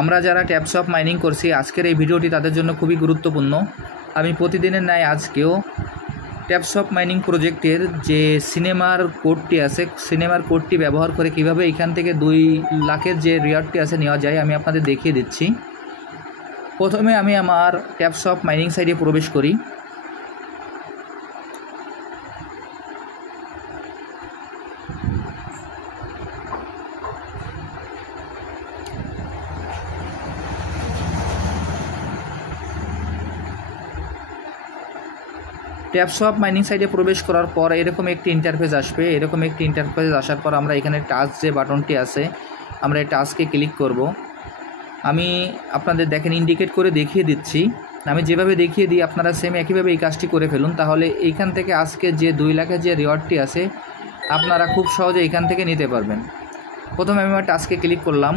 আমরা যারা ট্যাপসপ মাইনিং করছি আজকের এই ভিডিওটি তাদের জন্য খুবই গুরুত্বপূর্ণ। আমি প্রতিদিনের ন্যায় আজকেও ট্যাপসপ মাইনিং প্রজেক্টের যে সিনেমার কোডটি আছে, সিনেমার কোডটি ব্যবহার করে কিভাবে এখান থেকে 2 লাখের যে রিওয়ার্ডটি আছে নেওয়া যায় আমি আপনাদের দেখিয়ে দিচ্ছি। প্রথমে আমি আমার ট্যাপসপ মাইনিং সাইটে প্রবেশ করি। ট্যাপসপ মাইনিং সাইটে প্রবেশ করার পর এরকম একটি ইন্টারফেস আসবে। এরকম একটি ইন্টারফেস আসার পর আমরা এখানে টাচ যে বাটনটি আছে আমরা এই টাচকে ক্লিক করব। আমি আপনাদের দেখেন ইন্ডিকেট করে দেখিয়ে দিচ্ছি। আমি যেভাবে দেখিয়ে দিই আপনারা সেম একইভাবে এই কাজটি করে ফেলুন, তাহলে এইখান থেকে আজকে যে 2 লাখের যে রিওয়ার্ডটি আছে আপনারা খুব সহজে এইখান থেকে নিতে পারবেন। প্রথমে আমি আমার টাচকে ক্লিক করলাম।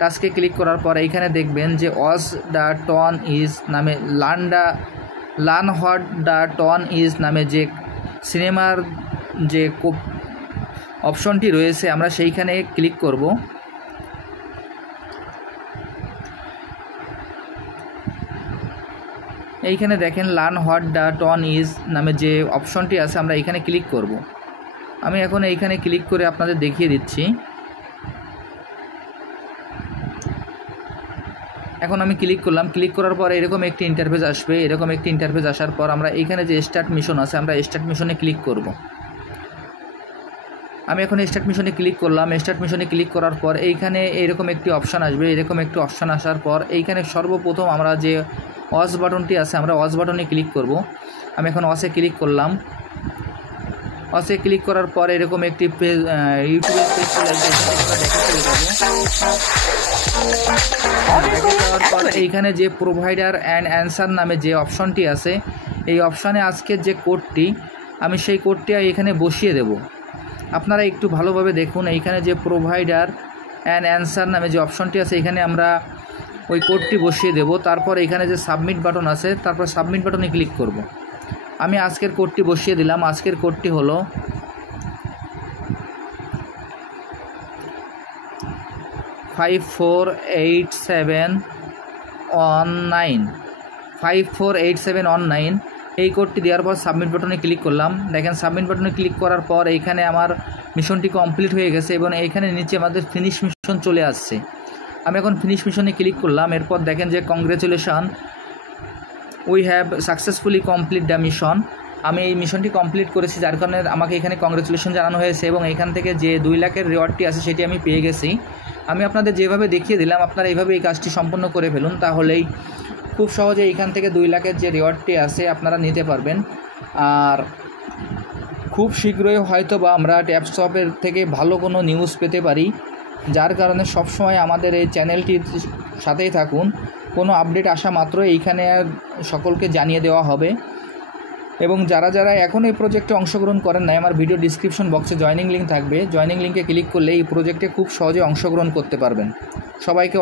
টাচকে ক্লিক করার পর এইখানে দেখবেন যে ওয়াজ দ্য টন ইজ নামে learn what the ton is নামে যে সিনেমার যে অপশনটি রয়েছে আমরা সেইখানে ক্লিক করব। এইখানে দেখেন learn what the ton is নামে যে অপশনটি আছে আমরা এইখানে ক্লিক করব। আমি এখন এইখানে ক্লিক করে আপনাদের দেখিয়ে দিচ্ছি। এখন আমি ক্লিক করলাম। ক্লিক করার পর এরকম একটি ইন্টারফেস আসবে। এরকম একটি ইন্টারফেস আসার পর আমরা এইখানে যে স্টার্ট মিশন আছে আমরা স্টার্ট মিশনে ক্লিক করব। আমি এখন স্টার্ট মিশনে ক্লিক করলাম। স্টার্ট মিশনে ক্লিক করার পর এইখানে এরকম একটি অপশান আসবে। এরকম একটি অপশান আসার পর এইখানে সর্বপ্রথম আমরা যে ওয়াচ বাটনটি আছে আমরা ওয়াচ বাটনে ক্লিক করব। আমি এখন ওয়াচে ক্লিক করলাম। ওয়াচে ক্লিক করার পর এরকম একটি পেজ ইউটিউবের পেজ চলে আসবে। যাওয়ার পর এইখানে যে প্রোভাইডার অ্যান্ড অ্যান্সার নামে যে অপশনটি আছে এই অপশানে আজকের যে কোডটি আমি সেই কোডটি এখানে বসিয়ে দেব। আপনারা একটু ভালোভাবে দেখুন। এইখানে যে প্রোভাইডার অ্যান্ড অ্যান্সার নামে যে অপশনটি আছে এখানে আমরা ওই কোডটি বসিয়ে দেব। তারপর এখানে যে সাবমিট বাটন আছে তারপর সাবমিট বাটনে ক্লিক করব। আমি আজকের কোডটি বসিয়ে দিলাম। আজকের কোডটি হলো 548719 এই কোডটি দেওয়ার পর সাবমিট বাটনে ক্লিক করলাম। দেখেন সাবমিট বাটনে ক্লিক করার পর এইখানে আমার মিশনটি কমপ্লিট হয়ে গেছে এবং এইখানে নিচে আমাদের ফিনিশ মিশন চলে আসছে। আমি এখন ফিনিশ মিশনে ক্লিক করলাম। এরপর দেখেন যে congratulation we have successfully complete the mission. আমি এই মিশনটি কমপ্লিট করেছি যার কারণে আমাকে এখানে কংগ্রেচুলেশন জানানো হয়েছে এবং এখান থেকে যে 2 লাখের রিওয়ার্ডটি আছে সেটি আমি পেয়ে গেছি। আমি আপনাদের যেভাবে দেখিয়ে দিলাম আপনারা এইভাবে এই কাজটি সম্পন্ন করে ফেলুন, তাহলেই খুব সহজে এইখান থেকে 2 লাখের যে রিওয়ার্ডটি আছে আপনারা নিতে পারবেন। আর খুব শীঘ্রই হয়তো বা আমরা ট্যাপসপের থেকে ভালো কোনো নিউজ পেতে পারি, যার কারণে সবসময় আমাদের এই চ্যানেলটির সাথেই থাকুন। কোনো আপডেট আসা মাত্র এইখানে সকলকে জানিয়ে দেওয়া হবে। এবং যারা যারা এখন এই প্রজেক্টে অংশগ্রহণ করেন নাই আমার ভিডিও ডিসক্রিপশন বক্সে জয়েনিং লিঙ্ক থাকবে। জয়েনিং লিঙ্কে ক্লিক করলে এই প্রজেক্টে খুব সহজে অংশগ্রহণ করতে পারবেন। সবাইকে